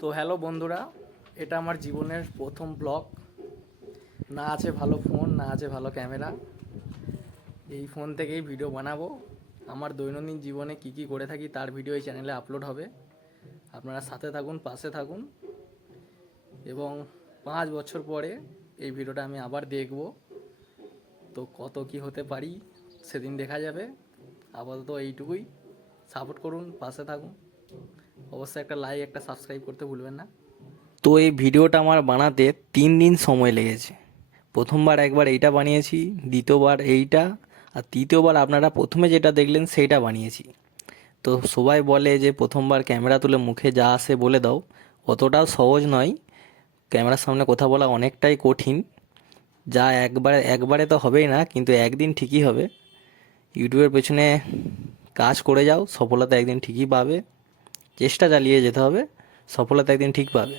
তো হ্যালো বন্ধুরা, এটা আমার জীবনের প্রথম ব্লগ। না আছে ভালো ফোন, না আছে ভালো ক্যামেরা। এই ফোন থেকেই ভিডিও বানাবো। আমার দৈনন্দিন জীবনে কি কি করে থাকি তার ভিডিও এই চ্যানেলে আপলোড হবে। আপনারা সাথে থাকুন, পাশে থাকুন, এবং 5 বছর পরে এই ভিডিওটা আমি আবার দেখব। তো কত কি হতে পারি সেদিন দেখা যাবে। আপাতত এইটুকুই। সাপোর্ট করুন, পাশে থাকুন, অবশ্যই একটা লাইক, একটা সাবস্ক্রাইব করতে ভুলবেন না। তো এই ভিডিওটা আমার বানাতে 3 দিন সময় লেগেছে। প্রথমবার একবার এইটা বানিয়েছি, দ্বিতীয়বার এইটা, আর তৃতীয়বার আপনারা প্রথমে যেটা দেখলেন সেইটা বানিয়েছি। তো সবাই বলে যে প্রথমবার ক্যামেরা তুলে মুখে যা আসে বলে দাও, অতটাও সহজ নয়। ক্যামেরার সামনে কথা বলা অনেকটাই কঠিন। যা একবারে একবারে তো হবেই না, কিন্তু একদিন ঠিকই হবে। ইউটিউবের পেছনে কাজ করে যাও, সফলতা একদিন ঠিকই পাবে। চেষ্টা চালিয়ে যেতে হবে, সফলতা একদিন ঠিক পাবে।